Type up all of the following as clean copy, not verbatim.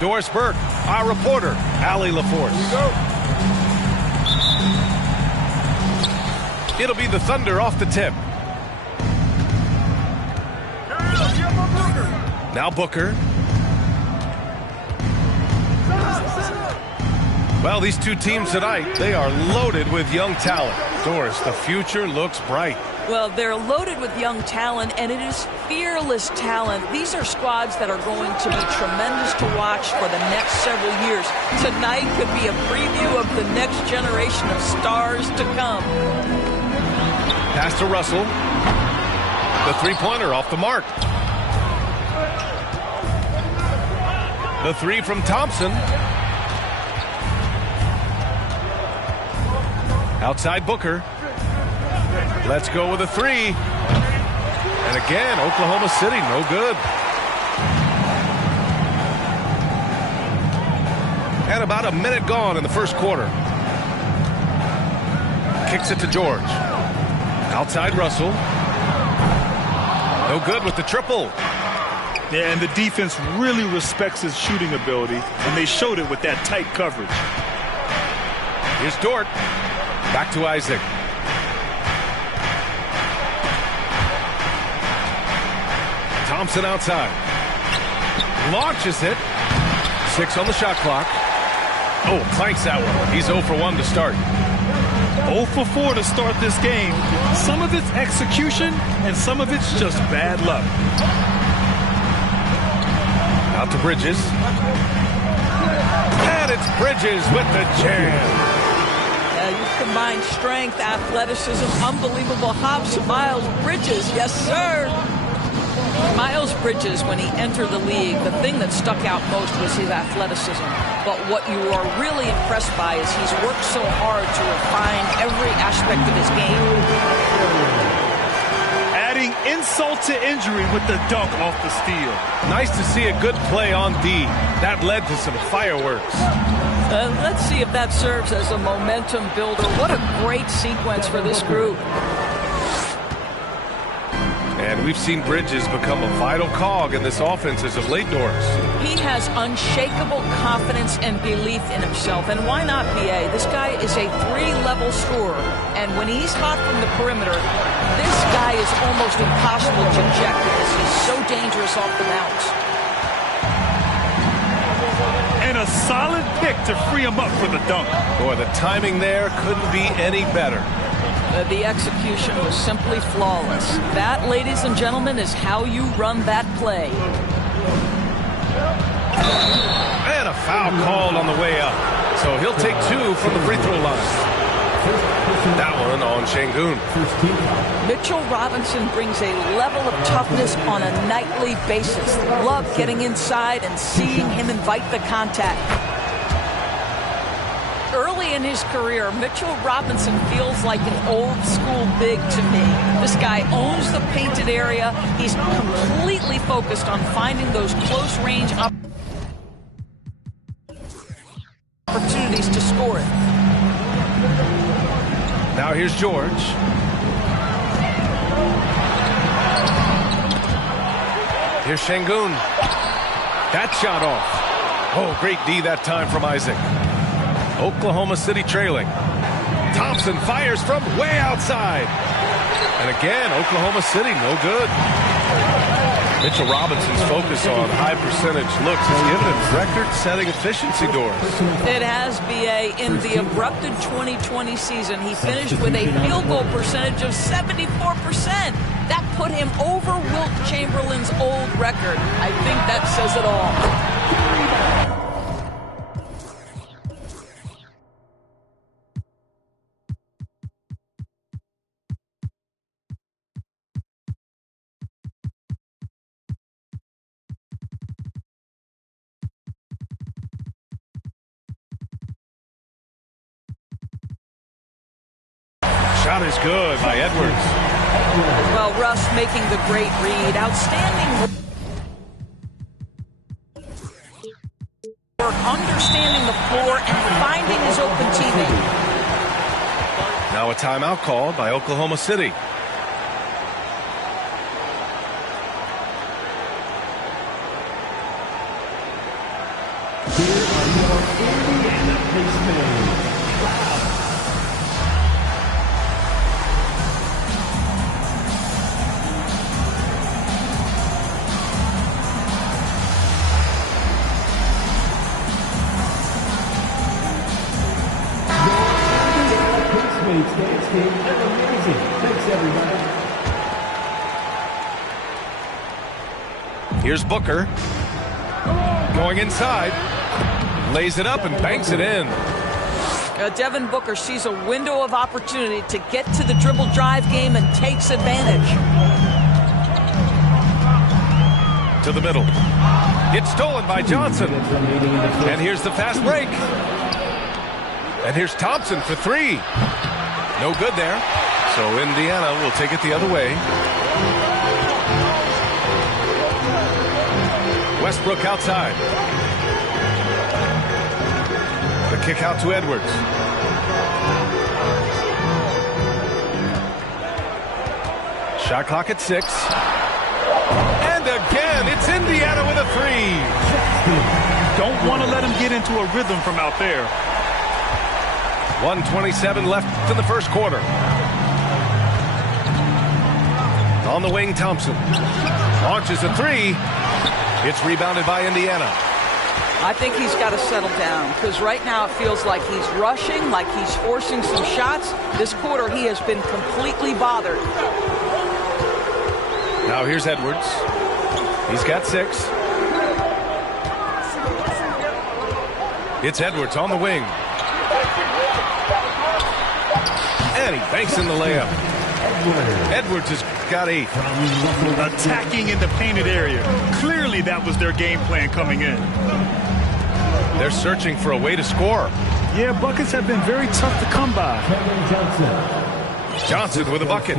Doris Burke, our reporter, Allie LaForce. It'll be the Thunder off the tip. Now Booker. Well, these two teams tonight, they are loaded with young talent. Doris, the future looks bright. Well, they're loaded with young talent, and it is fearless talent. These are squads that are going to be tremendous to watch for the next several years. Tonight could be a preview of the next generation of stars to come. Pass to Russell. The three-pointer off the mark. The three from Thompson. Outside Booker. Let's go with a three. And again, Oklahoma City, no good. And about a minute gone in the first quarter. Kicks it to George. Outside Russell. No good with the triple. Yeah, and the defense really respects his shooting ability, and they showed it with that tight coverage. Here's Dort. Back to Isaac. Thompson outside. Launches it. 6 on the shot clock. Oh, clanks that one. He's 0 for 1 to start. 0 for 4 to start this game. Some of it's execution, and some of it's just bad luck. Out to Bridges. And it's Bridges with the jam. You combine strength, athleticism, unbelievable hops. Miles Bridges, yes, sir. Miles Bridges, when he entered the league, the thing that stuck out most was his athleticism. But what you are really impressed by is he's worked so hard to refine every aspect of his game. Adding insult to injury with the dunk off the steal. Nice to see a good play on D. That led to some fireworks. Let's see if that serves as a momentum builder. What a great sequence for this group. And we've seen Bridges become a vital cog in this offense as of late, Doris. He has unshakable confidence and belief in himself. And why not, B.A.? This guy is a 3-level scorer. And when he's hot from the perimeter, this guy is almost impossible to check because he's so dangerous off the bounce. And a solid pick to free him up for the dunk. Boy, the timing there couldn't be any better. The execution was simply flawless. That, ladies and gentlemen, is how you run that play. And a foul called on the way up. So he'll take 2 from the free throw line. That one on Şengün. Mitchell Robinson brings a level of toughness on a nightly basis. Love getting inside and seeing him invite the contact. Early in his career, Mitchell Robinson feels like an old-school big to me. This guy owns the painted area. He's completely focused on finding those close-range opportunities to score it. Now here's George. Here's Şengün. That shot off. Oh, great D that time from Isaac. Oklahoma City trailing. Thompson fires from way outside. And again, Oklahoma City, no good. Mitchell Robinson's focus on high percentage looks has given him record-setting efficiency, Doris. It has, B.A. In the abrupted 2020 season, he finished with a field goal percentage of 74%. That put him over Wilt Chamberlain's old record. I think that says it all. Shot is good by Edwards. Well, Russ making the great read. Outstanding work, understanding the floor and finding his open teammate. Now a timeout called by Oklahoma City. Here are your Indiana Pacers. Thanks, team. Amazing. Thanks, everybody. Here's Booker. Going inside. Lays it up and banks it in. Devin Booker sees a window of opportunity to get to the dribble drive game and takes advantage. To the middle. It's stolen by Johnson. And here's the fast break. And here's Thompson for three. No good there. So Indiana will take it the other way. Westbrook outside. The kick out to Edwards. Shot clock at 6. And again, it's Indiana with a three. Don't want to let him get into a rhythm from out there. 1:27 left in the first quarter. On the wing, Thompson launches a three. It's rebounded by Indiana. I think he's got to settle down because right now it feels like he's rushing, like he's forcing some shots. This quarter he has been completely bothered. Now here's Edwards. He's got 6. It's Edwards on the wing. And he banks in the layup. Edwards has got 8. Attacking in the painted area. Clearly that was their game plan coming in. They're searching for a way to score. Yeah, buckets have been very tough to come by. Johnson with a bucket.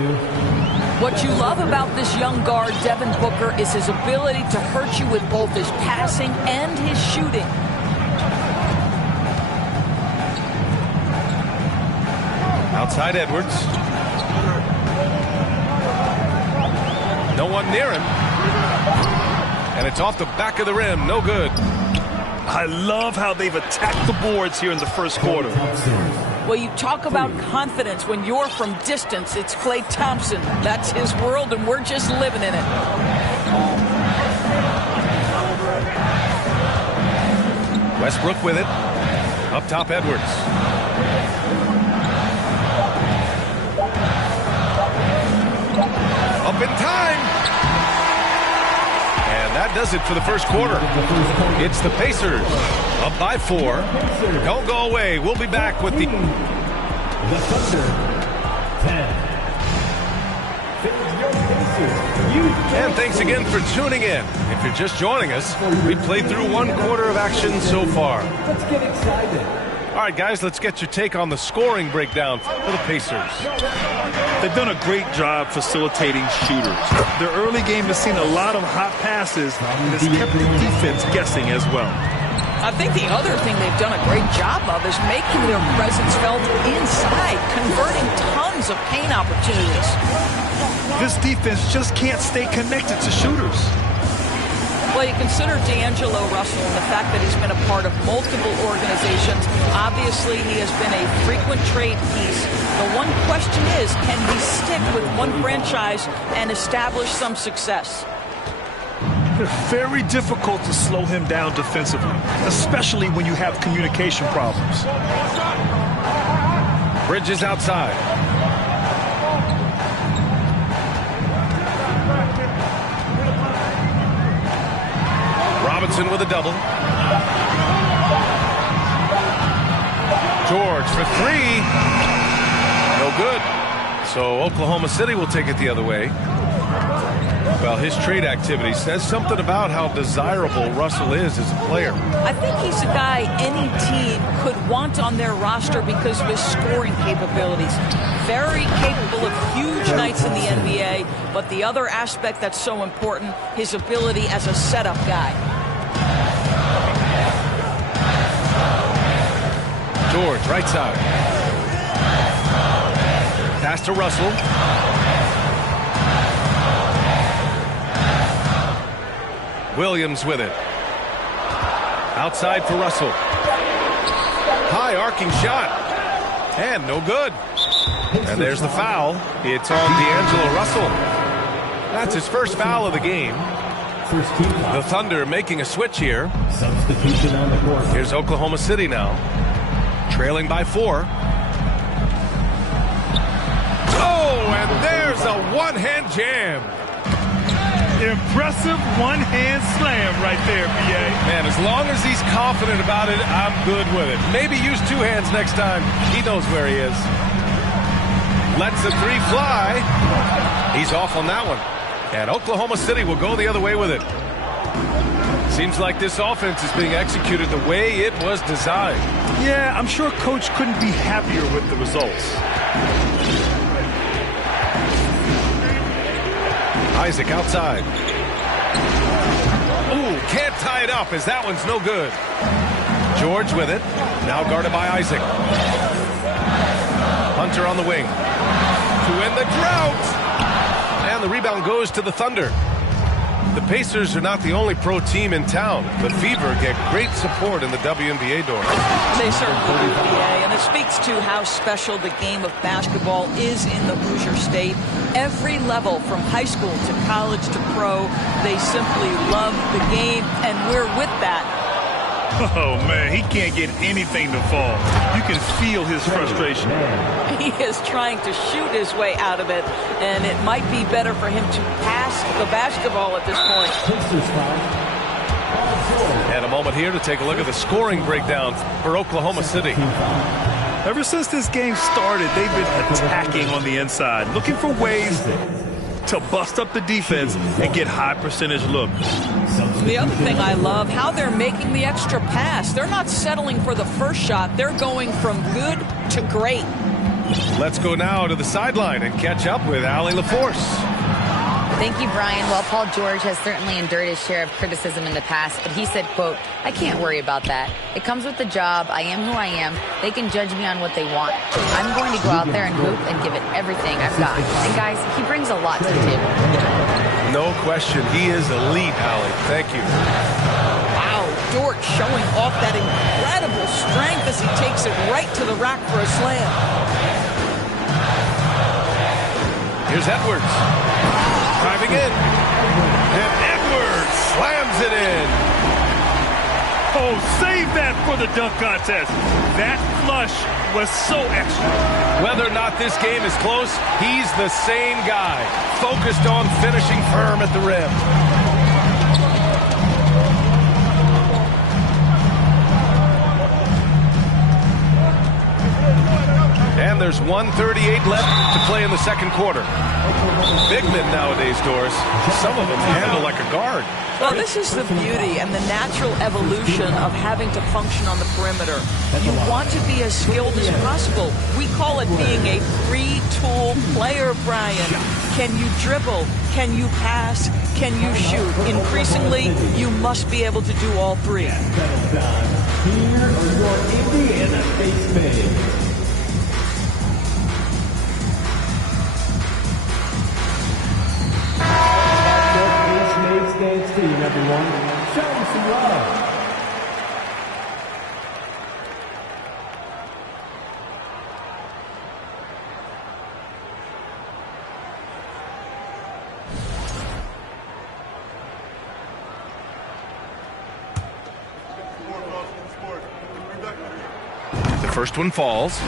What you love about this young guard, Devin Booker, is his ability to hurt you with both his passing and his shooting. Outside Edwards. No one near him. And it's off the back of the rim. No good. I love how they've attacked the boards here in the first quarter. Well, you talk about confidence when you're from distance. It's Klay Thompson. That's his world, and we're just living in it. Westbrook with it. Up top, Edwards. Up in time. And that does it for the first quarter. It's the Pacers up by 4. Don't go away. We'll be back with the Thunder 10. And thanks again for tuning in. If you're just joining us, we played through 1 quarter of action so far. Let's get excited. All right, guys, let's get your take on the scoring breakdown for the Pacers. They've done a great job facilitating shooters. Their early game has seen a lot of hot passes and has kept the defense guessing as well. I think the other thing they've done a great job of is making their presence felt inside, converting tons of paint opportunities. This defense just can't stay connected to shooters. Well, you consider D'Angelo Russell and the fact that he's been a part of multiple organizations. Obviously, he has been a frequent trade piece. The one question is, can he stick with one franchise and establish some success? It's very difficult to slow him down defensively, especially when you have communication problems. Bridges outside. Robinson with a double. George for 3. No good. So Oklahoma City will take it the other way. Well, his trade activity says something about how desirable Russell is as a player. I think he's a guy any team could want on their roster because of his scoring capabilities. Very capable of huge nights in the NBA, but the other aspect that's so important, his ability as a setup guy. George, right side. Pass to Russell. Williams with it. Outside for Russell. High arcing shot. And no good. And there's the foul. It's on D'Angelo Russell. That's his first foul of the game. The Thunder making a switch here. Substitution on the court. Here's Oklahoma City now. Trailing by 4. Oh, and there's a one-hand jam. Impressive one-hand slam right there, B.A. Man, as long as he's confident about it, I'm good with it. Maybe use 2 hands next time. He knows where he is. Lets the 3 fly. He's off on that one. And Oklahoma City will go the other way with it. Seems like this offense is being executed the way it was designed. Yeah, I'm sure Coach couldn't be happier with the results. Isaac outside. Ooh, can't tie it up as that one's no good. George with it. Now guarded by Isaac. Hunter on the wing. To end the drought. And the rebound goes to the Thunder. The Pacers are not the only pro team in town. The Fever get great support in the WNBA doors. They certainly do, BA, and it speaks to how special the game of basketball is in the Hoosier State. Every level, from high school to college to pro, they simply love the game, and we're with that. Oh, man, he can't get anything to fall. You can feel his frustration. He is trying to shoot his way out of it, and it might be better for him to pass the basketball at this point. And a moment here to take a look at the scoring breakdown for Oklahoma City. Ever since this game started, they've been attacking on the inside, looking for ways to bust up the defense and get high percentage looks. The other thing I love, how they're making the extra pass. They're not settling for the first shot. They're going from good to great. Let's go now to the sideline and catch up with Allie LaForce. Thank you, Brian. Well, Paul George has certainly endured his share of criticism in the past, but he said, quote, "I can't worry about that. It comes with the job. I am who I am. They can judge me on what they want. I'm going to go out there and hoop and give it everything I've got." And guys, he brings a lot to the table. No question. He is elite, Allie. Thank you. Wow, Dort showing off that incredible strength as he takes it right to the rack for a slam. Here's Edwards. Driving in. And Edwards slams it in. Oh, save that for the dunk contest. That flush was so extra. Whether or not this game is close, he's the same guy, focused on finishing firm at the rim. And there's 1:38 left to play in the second quarter. Big men nowadays, Doris, some of them handle like a guard. Well, this is the beauty and the natural evolution of having to function on the perimeter. You want to be as skilled as possible. We call it being a three-tool player, Brian. Can you dribble? Can you pass? Can you shoot? Increasingly, you must be able to do all three. Here are your Indiana Space Fans. Dance team, everyone. Show them some love. The first one falls.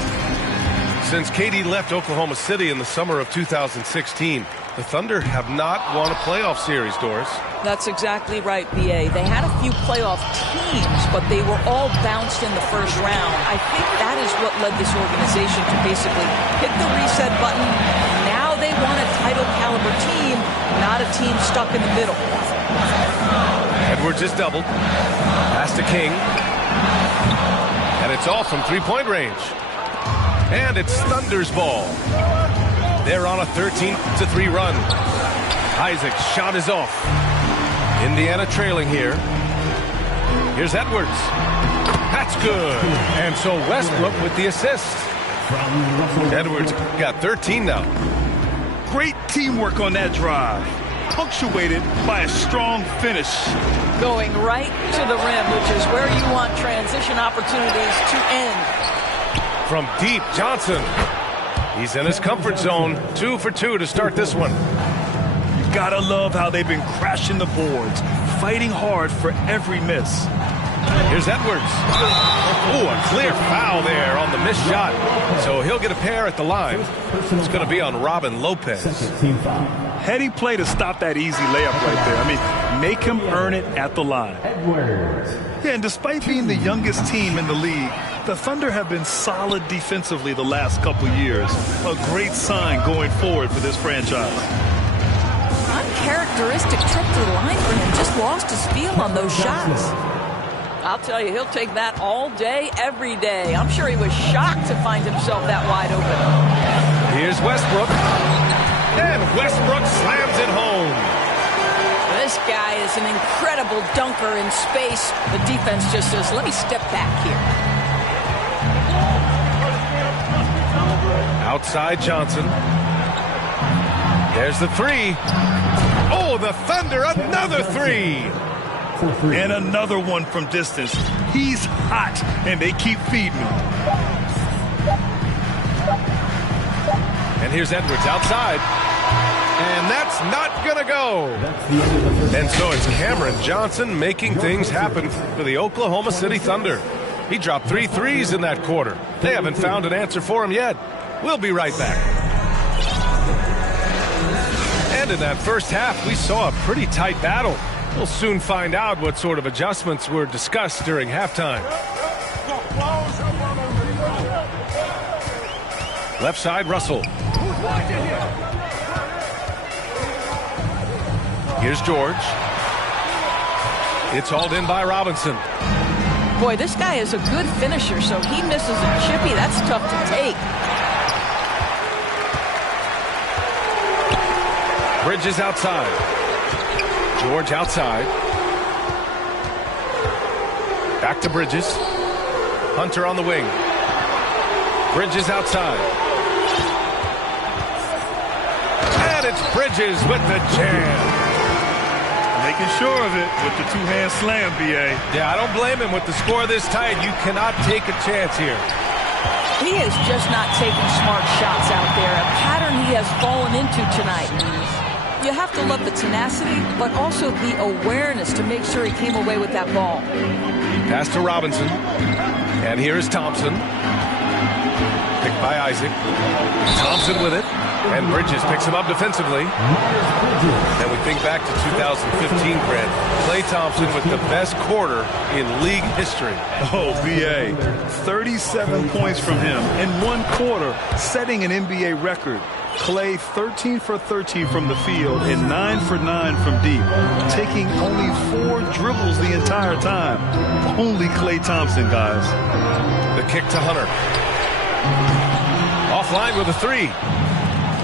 Since KD left Oklahoma City in the summer of 2016, the Thunder have not won a playoff series, Doris. That's exactly right, BA. They had a few playoff teams, but they were all bounced in the first round. I think that is what led this organization to basically hit the reset button. Now they want a title caliber team, not a team stuck in the middle. Edwards is doubled. Pass to King. And it's all from three-point range. And it's Thunder's ball. They're on a 13-3 run. Isaac's shot is off. Indiana trailing here. Here's Edwards. That's good. And so Westbrook with the assist. Edwards got 13 now. Great teamwork on that drive, punctuated by a strong finish. Going right to the rim, which is where you want transition opportunities to end. From deep, Johnson. He's in his comfort zone. 2 for 2 to start this one. You gotta love how they've been crashing the boards, fighting hard for every miss. Here's Edwards. Ooh, a clear foul there on the missed shot. So he'll get a pair at the line. It's going to be on Robin Lopez. Heady play to stop that easy layup right there. I mean, make him earn it at the line. Yeah, and despite being the youngest team in the league, the Thunder have been solid defensively the last couple years. A great sign going forward for this franchise. Uncharacteristic trip to the line for him. Just lost his feel on those shots. I'll tell you, he'll take that all day, every day. I'm sure he was shocked to find himself that wide open. Here's Westbrook. And Westbrook slams it home. This guy is an incredible dunker in space. The defense just says, let me step back here. Outside Johnson. There's the three. Oh, the Thunder, another three. And another one from distance. He's hot, and they keep feeding him. And here's Edwards outside. And that's not going to go. And so it's Cameron Johnson making things happen for the Oklahoma City Thunder. He dropped 3 threes in that quarter. They haven't found an answer for him yet. We'll be right back. And in that first half, we saw a pretty tight battle. We'll soon find out what sort of adjustments were discussed during halftime. Left side, Russell. Here's George. It's hauled in by Robinson. Boy, this guy is a good finisher, so he misses a chippy. That's tough to take. Bridges outside. George outside. Back to Bridges. Hunter on the wing. Bridges outside. And it's Bridges with the jam. Making sure of it with the two-hand slam, B.A. Yeah, I don't blame him with the score this tight. You cannot take a chance here. He is just not taking smart shots out there. A pattern he has fallen into tonight. You have to love the tenacity, but also the awareness to make sure he came away with that ball. Pass to Robinson. And here is Thompson. Picked by Isaac. Thompson with it. And Bridges picks him up defensively. And we think back to 2015, Grant. Klay Thompson with the best quarter in league history. Oh, B.A. 37 points from him in one quarter, setting an NBA record. Klay 13 for 13 from the field and 9 for 9 from deep, taking only 4 dribbles the entire time. Only Klay Thompson, guys. The kick to Hunter. Offline with a three.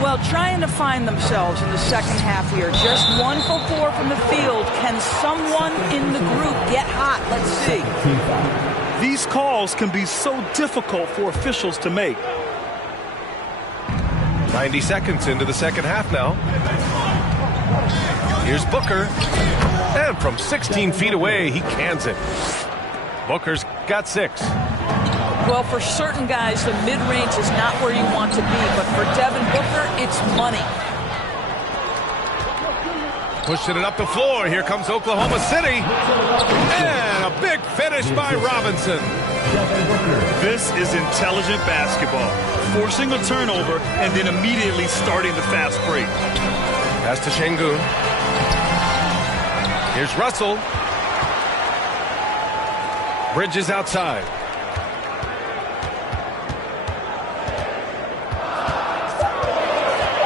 Well, trying to find themselves in the second half here. Just 1 for 4 from the field. Can someone in the group get hot? Let's see. These calls can be so difficult for officials to make. 90 seconds into the second half now. Here's Booker. And from 16 feet away, he cans it. Booker's got 6. Well, for certain guys, the mid-range is not where you want to be. But for Devin Booker, it's money. Pushing it up the floor. Here comes Oklahoma City. And a big finish by Robinson. This is intelligent basketball. Forcing a turnover and then immediately starting the fast break. Pass to Şengün. Here's Russell. Bridges outside.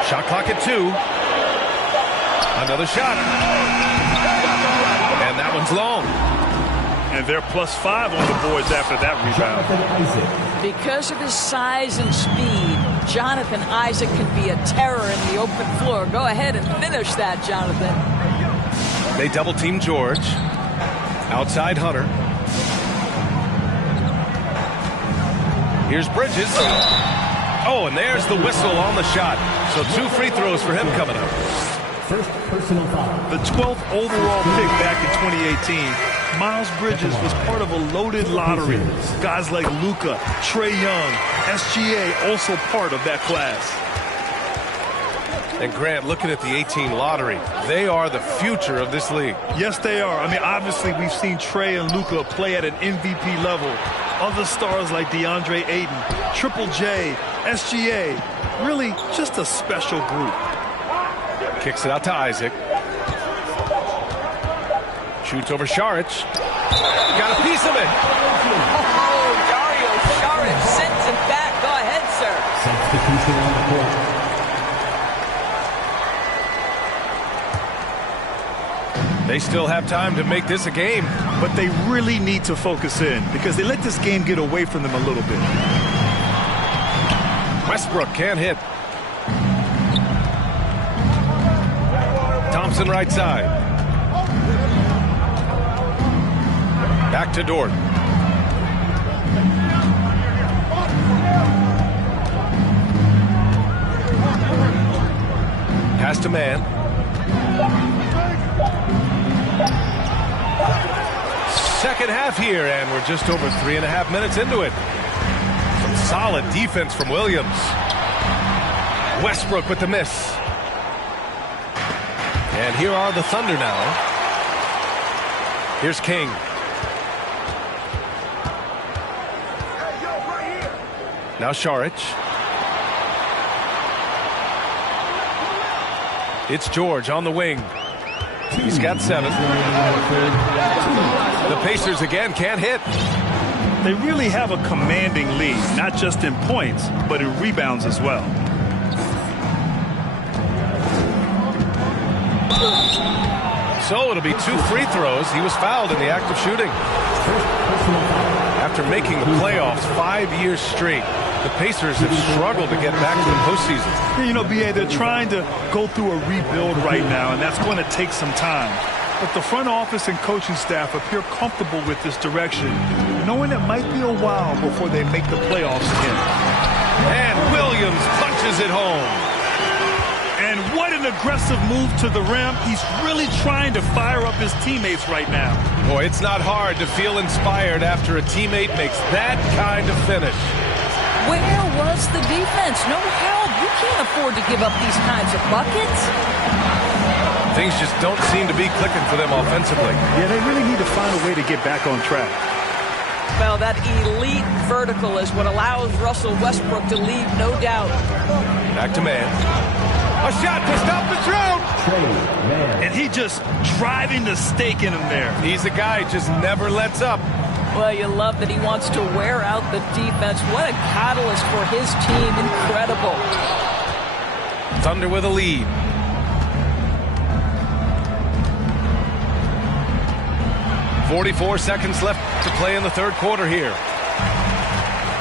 Shot clock at 2. Another shot. And that one's long. And they're +5 on the boards after that rebound. Because of his size and speed, Jonathan Isaac can be a terror in the open floor. Go ahead and finish that, Jonathan. They double team George. Outside Hunter. Here's Bridges. Oh, and there's the whistle on the shot. So 2 free throws for him coming up. First personal foul. The 12th overall pick back in 2018, Miles Bridges was part of a loaded lottery. Guys like Luka, Trae Young, SGA also part of that class. And Grant, looking at the 18 lottery, they are the future of this league. Yes, they are. I mean, obviously, we've seen Trae and Luka play at an MVP level. Other stars like DeAndre Ayton, Triple J, SGA, really just a special group. Kicks it out to Isaac. Shoots over Saric. Got a piece of it. Oh, Dario Saric sends it back. Go ahead, sir. Substitution on the court. They still have time to make this a game. But they really need to focus in because they let this game get away from them a little bit. Westbrook can't hit. Thompson right side. Back to Dort. Pass to Man. Second half here, and we're just over 3.5 minutes into it. Some solid defense from Williams. Westbrook with the miss. And here are the Thunder now. Here's King. Now Saric. It's George on the wing. He's got 7. The Pacers again can't hit. They really have a commanding lead, not just in points, but in rebounds as well. So it'll be 2 free throws. He was fouled in the act of shooting. After making the playoffs 5 years straight, the Pacers have struggled to get back to the postseason. You know, B.A., they're trying to go through a rebuild right now, and that's going to take some time. But the front office and coaching staff appear comfortable with this direction, knowing it might be a while before they make the playoffs again. And Williams punches it home. And what an aggressive move to the rim. He's really trying to fire up his teammates right now. Boy, it's not hard to feel inspired after a teammate makes that kind of finish. Where was the defense? No help. You can't afford to give up these kinds of buckets. Things just don't seem to be clicking for them offensively. Yeah, they really need to find a way to get back on track. Well, that elite vertical is what allows Russell Westbrook to leave, no doubt. Back to Man. A shot to stop the drought. And he just driving the stake in him there. He's a guy just never lets up. Well, you love that he wants to wear out the defense. What a catalyst for his team. Incredible. Thunder with a lead. .44 seconds left to play in the third quarter here.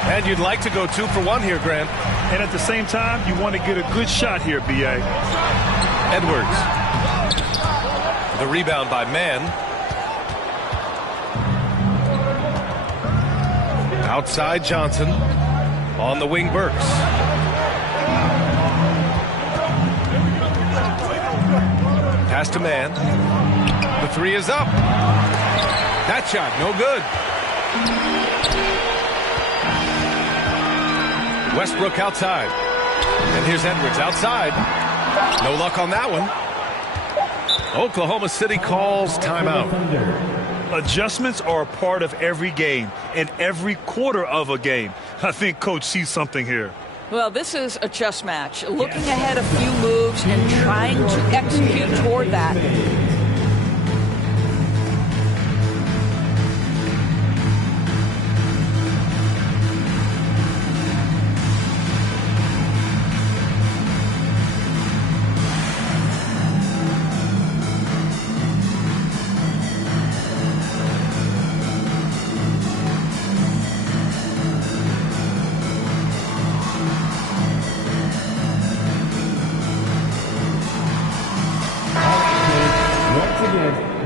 And you'd like to go 2 for 1 here, Grant. And at the same time, you want to get a good shot here, B.A. Edwards. The rebound by Man. Outside Johnson. On the wing, Burks. Pass to Man. The 3 is up. That shot, no good. Westbrook outside. And here's Edwards outside. No luck on that one. Oklahoma City calls timeout. Adjustments are a part of every game and every quarter of a game. I think Coach sees something here. Well, this is a chess match. Looking ahead a few moves and trying to execute toward that.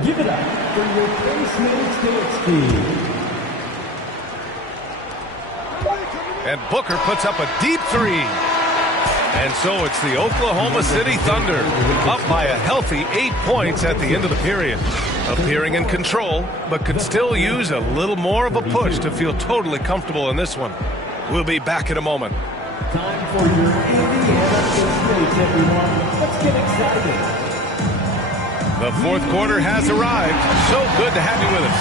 Give it up for your Pacemates team. And Booker puts up a deep 3. And so it's the Oklahoma City Thunder, up by a healthy 8 points at the end of the period. Appearing in control, but could still use a little more of a push to feel totally comfortable in this one. We'll be back in a moment. Time for your Indiana States, everyone. Let's get excited. The fourth quarter has arrived. So good to have you with us.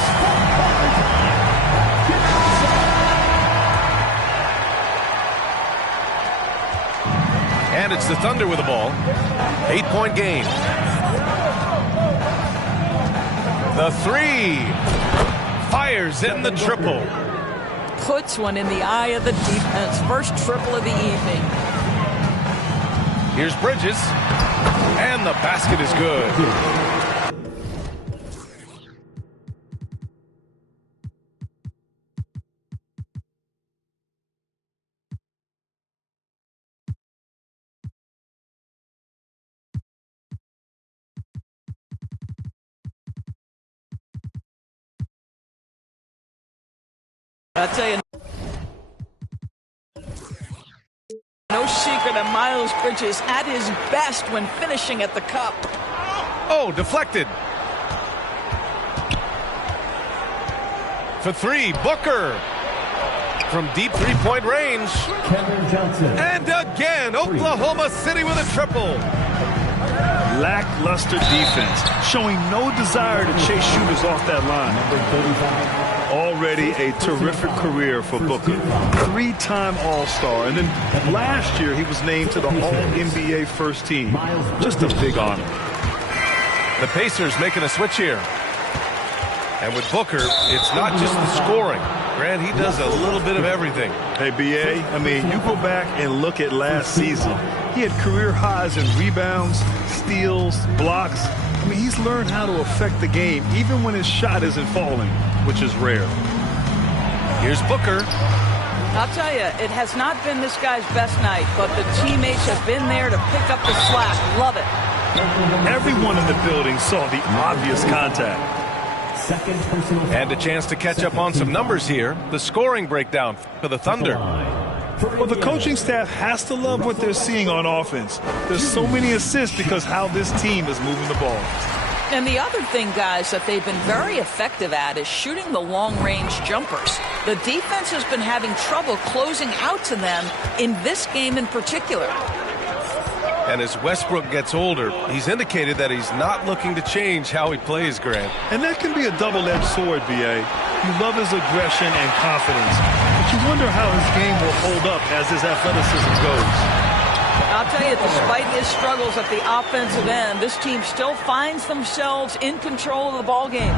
And it's the Thunder with the ball. 8-point game. The three. Fires in the triple. Puts one in the eye of the defense. First triple of the evening. Here's Bridges. And the basket is good. I tell you, no secret that Miles Bridges at his best when finishing at the cup. Oh, deflected. For three, Booker. From deep three-point range. Kevin Johnson. And again, Oklahoma City with a triple. Lackluster defense, showing no desire to chase shooters off that line. Already a terrific career for Booker. Three-time All-Star, and then last year he was named to the All-NBA first team. Just a big honor. The Pacers making a switch here. And with Booker, it's not just the scoring. Grant, he does a little bit of everything. Hey, B.A., I mean, you go back and look at last season. He had career highs in rebounds, steals, blocks. I mean, he's learned how to affect the game, even when his shot isn't falling, which is rare. Here's Booker. I'll tell you, it has not been this guy's best night, but the teammates have been there to pick up the slack. Love it. Everyone in the building saw the obvious contact. And a chance to catch up on some numbers here. The scoring breakdown for the Thunder. Well, the coaching staff has to love what they're seeing on offense. There's so many assists because how this team is moving the ball. And the other thing, guys, that they've been very effective at is shooting the long-range jumpers. The defense has been having trouble closing out to them in this game in particular. And as Westbrook gets older, he's indicated that he's not looking to change how he plays, Grant. And that can be a double-edged sword, B.A. You love his aggression and confidence, but you wonder how his game will hold up as his athleticism goes. I'll tell you, despite his struggles at the offensive end, this team still finds themselves in control of the ball game.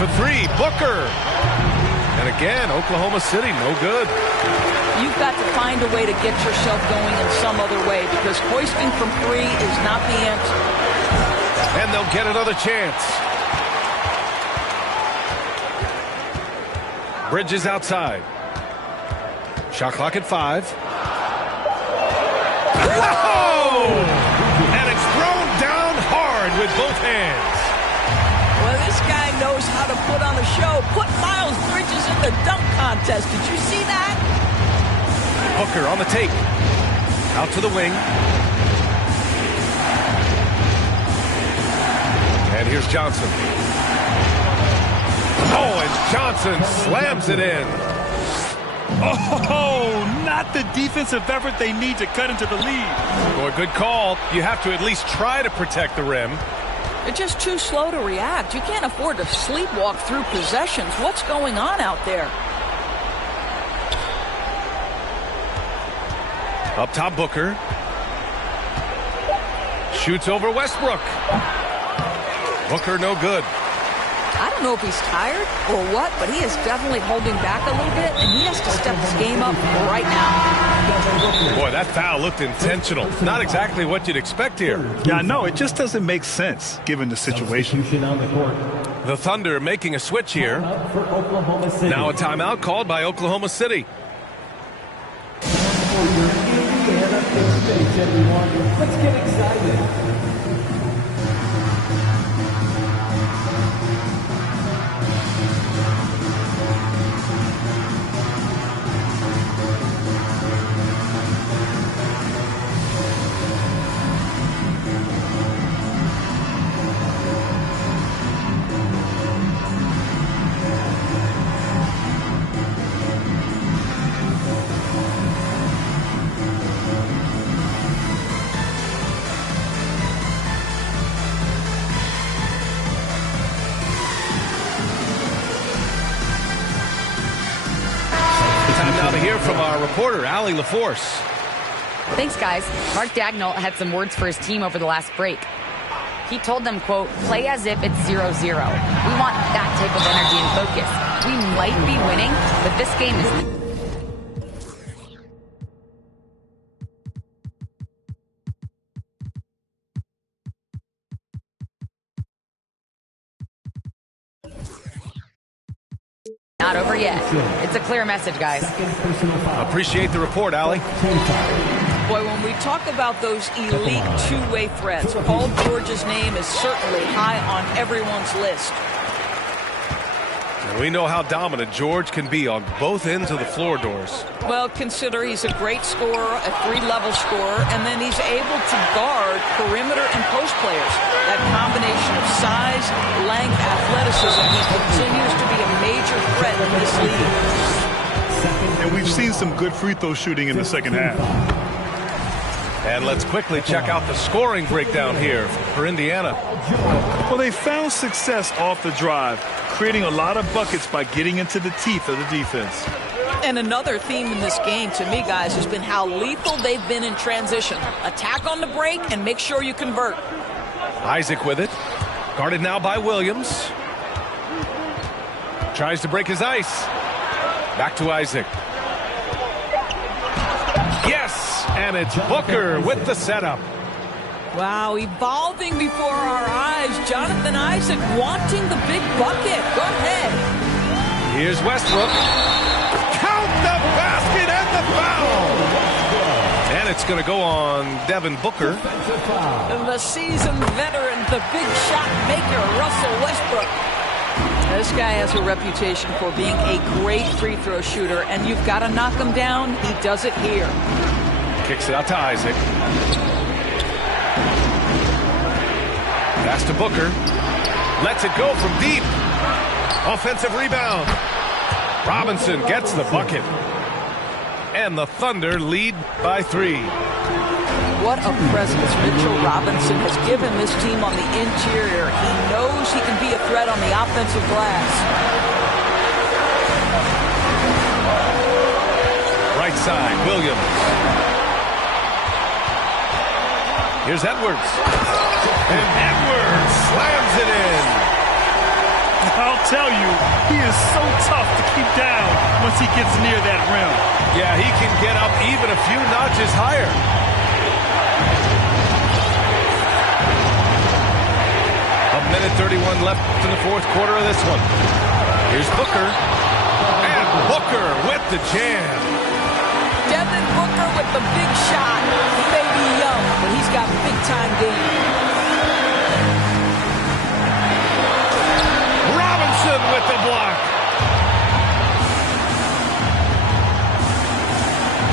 For three, Booker. And again, Oklahoma City, no good. You've got to find a way to get yourself going in some other way because hoisting from three is not the answer. And they'll get another chance. Bridges outside. Shot clock at 5. Oh! And it's thrown down hard with both hands. Well, this guy knows how to put on a show. Put Miles Bridges in the dunk contest. Did you see that? Booker on the take. Out to the wing. And here's Johnson. Oh, and Johnson slams it in. Oh, not the defensive effort they need to cut into the lead. Boy, good call. You have to at least try to protect the rim. They're just too slow to react. You can't afford to sleepwalk through possessions. What's going on out there? Up top, Booker. Shoots over Westbrook. Booker, no good. I don't know if he's tired or what, but he is definitely holding back a little bit, and he has to step his game up right now. Boy, that foul looked intentional. Not exactly what you'd expect here. Yeah, I know. It just doesn't make sense given the situation. The Thunder making a switch here. Now a timeout called by Oklahoma City. For your Indiana States, everyone. Let's get excited. hear from our reporter, Allie LaForce. Thanks, guys. Mark Dagnall had some words for his team over the last break. He told them, quote, play as if it's 0-0. We want that type of energy and focus. We might be winning, but this game is... not over yet. It's a clear message, guys. Appreciate the report, Allie. Boy, when we talk about those elite two-way threats, Paul George's name is certainly high on everyone's list. And we know how dominant George can be on both ends of the floor, Doris. Well, consider he's a great scorer, a three-level scorer, and then he's able to guard perimeter and post players. That combination of size, length, athleticism, he continues to be a major threat in this league. And we've seen some good free throw shooting in the second half. And let's quickly check out the scoring breakdown here for Indiana. Well, they found success off the drive, creating a lot of buckets by getting into the teeth of the defense. And another theme in this game, to me, guys, has been how lethal they've been in transition. Attack on the break and make sure you convert. Isaac with it. Guarded now by Williams. Tries to break his ice. Back to Isaac. Yes! And it's Booker with the setup. Wow, evolving before our eyes. Jonathan Isaac wanting the big bucket. Go ahead. Here's Westbrook. Count the basket and the foul! And it's going to go on Devin Booker. And the seasoned veteran, the big shot maker, Russell Westbrook. This guy has a reputation for being a great free throw shooter, and you've got to knock him down. He does it here. Kicks it out to Isaac. Pass to Booker. Lets it go from deep. Offensive rebound. Robinson gets the bucket. And the Thunder lead by 3. What a presence Mitchell Robinson has given this team on the interior. He knows he can be a threat on the offensive glass. Right side, Williams. Here's Edwards. And Edwards slams it in. I'll tell you, he is so tough to keep down once he gets near that rim. Yeah, he can get up even a few notches higher. A minute 31 left in the fourth quarter of this one. Here's Booker. And Booker with the jam. Devin Booker with the big shot. He may be young, but he's got big-time game. Robinson with the block.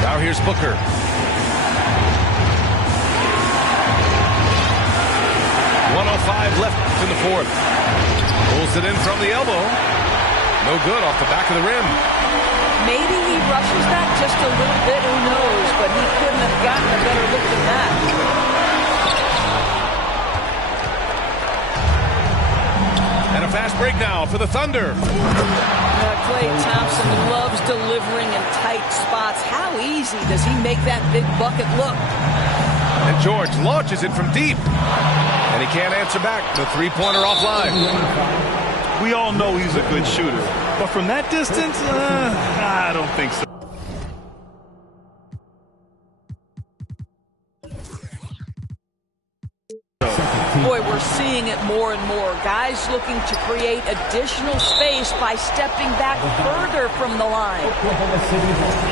Now here's Booker. .105 left in the fourth. Pulls it in from the elbow. No good off the back of the rim. Maybe he rushes that just a little bit, who knows, but he couldn't have gotten a better look than that. And a fast break now for the Thunder. Klay Thompson loves delivering in tight spots. How easy does he make that big bucket look? And George launches it from deep. And he can't answer back. The three-pointer offline. We all know he's a good shooter. But from that distance, I don't think so. Boy, we're seeing it more and more. Guys looking to create additional space by stepping back further from the line.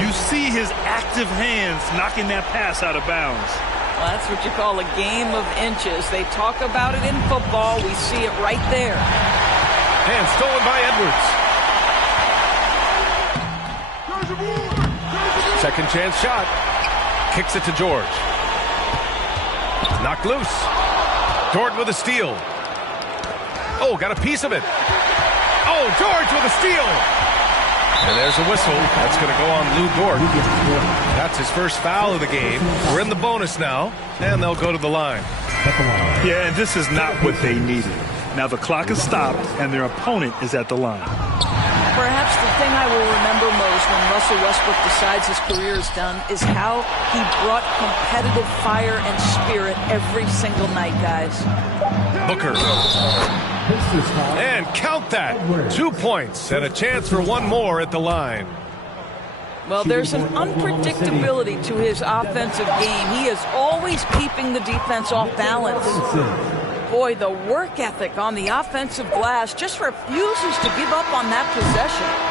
You see his active hands knocking that pass out of bounds. Well, that's what you call a game of inches. They talk about it in football. We see it right there. And stolen by Edwards. Second chance shot. Kicks it to George. Knocked loose. Dort with a steal. Oh, got a piece of it. Oh, George with a steal. And there's a whistle. That's going to go on Lou Dort. That's his first foul of the game. We're in the bonus now, and they'll go to the line. Yeah, and this is not what they needed. Now the clock is stopped, and their opponent is at the line. Perhaps the thing I will remember most when Russell Westbrook decides his career is done is how he brought competitive fire and spirit every single night, guys. Booker. And count that. 2 points and a chance for one more at the line. Well, there's an unpredictability to his offensive game. He is always keeping the defense off balance. Boy, the work ethic on the offensive glass just refuses to give up on that possession.